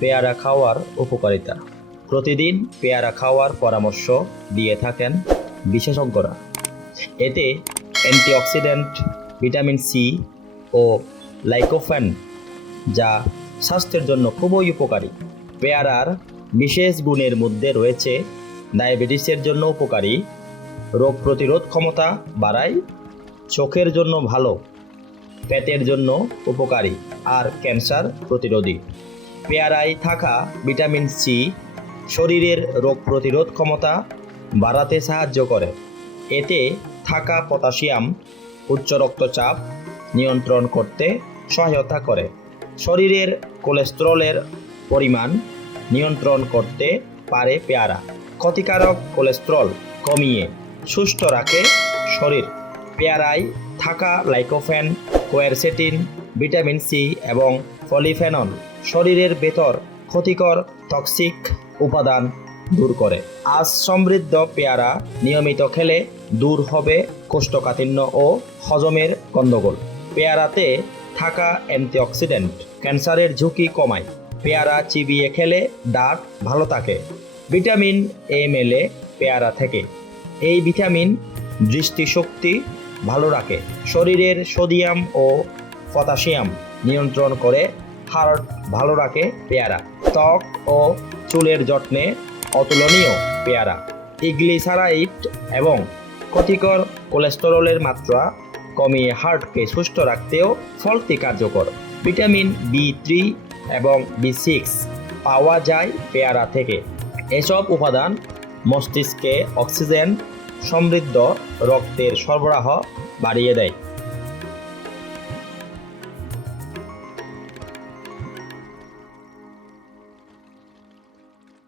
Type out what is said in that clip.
পেয়ারা খাওয়ার উপকারিতা। প্রতিদিন পেয়ারা খাওয়ার পরামর্শ দিয়ে থাকেন বিশেষজ্ঞরা। এতে অ্যান্টিঅক্সিডেন্ট, ভিটামিন সি ও লাইকোফেন, যা স্বাস্থ্যের জন্য খুবই উপকারী। পেয়ারার বিশেষ গুণের মধ্যে রয়েছে ডায়াবেটিসের জন্য উপকারী, রোগ প্রতিরোধ ক্ষমতা বাড়ায়, চোখের জন্য ভালো, পেটের জন্য উপকারী, আর ক্যান্সার প্রতিরোধী। পেয়ারায় থাকা ভিটামিন সি শরীরের রোগ প্রতিরোধ ক্ষমতা বাড়াতে সাহায্য করে। এতে থাকা পটাশিয়াম, উচ্চ রক্তচাপ নিয়ন্ত্রণ করতে সহায়তা করে। শরীরের কোলেস্টেরলের পরিমাণ নিয়ন্ত্রণ করতে পারে পেয়ারা। ক্ষতিকারক কোলেস্টেরল কমিয়ে সুস্থ রাখে শরীর। পেয়ারায় থাকা লাইকোফেন, কোয়ারসেটিন ভিটামিন সি এবং ফলিফেনল শরীরের ভেতর ক্ষতিকর টক্সিক উপাদান দূর করে। আজ সমৃদ্ধ পেয়ারা নিয়মিত খেলে দূর হবে কোষ্ঠকাঠিন্য ও হজমের গণ্ডগোল পেয়ারাতে থাকা অ্যান্টিঅক্সিডেন্ট ক্যান্সারের ঝুঁকি কমায়। পেয়ারা চিবিয়ে খেলে দাঁত ভালো থাকে। ভিটামিন এ মেলে পেয়ারা থেকে। এই ভিটামিন দৃষ্টিশক্তি ভালো রাখে। শরীরের সোডিয়াম ও পটাশিয়াম নিয়ন্ত্রণ করে হার্ট ভালো রাখে পেয়ারা। ত্বক ও চুলের যত্নে অতুলনীয় পেয়ারা। ইগ্লিসারাইড এবং ক্ষতিকর কোলেস্টেরলের মাত্রা কমিয়ে হার্টকে সুস্থ রাখতেও ফলটি কার্যকর। ভিটামিন বি থ্রি এবং বি সিক্স পাওয়া যায় পেয়ারা থেকে। এসব উপাদান মস্তিষ্কে অক্সিজেন সমৃদ্ধ রক্তের সরবরাহ বাড়িয়ে দেয়।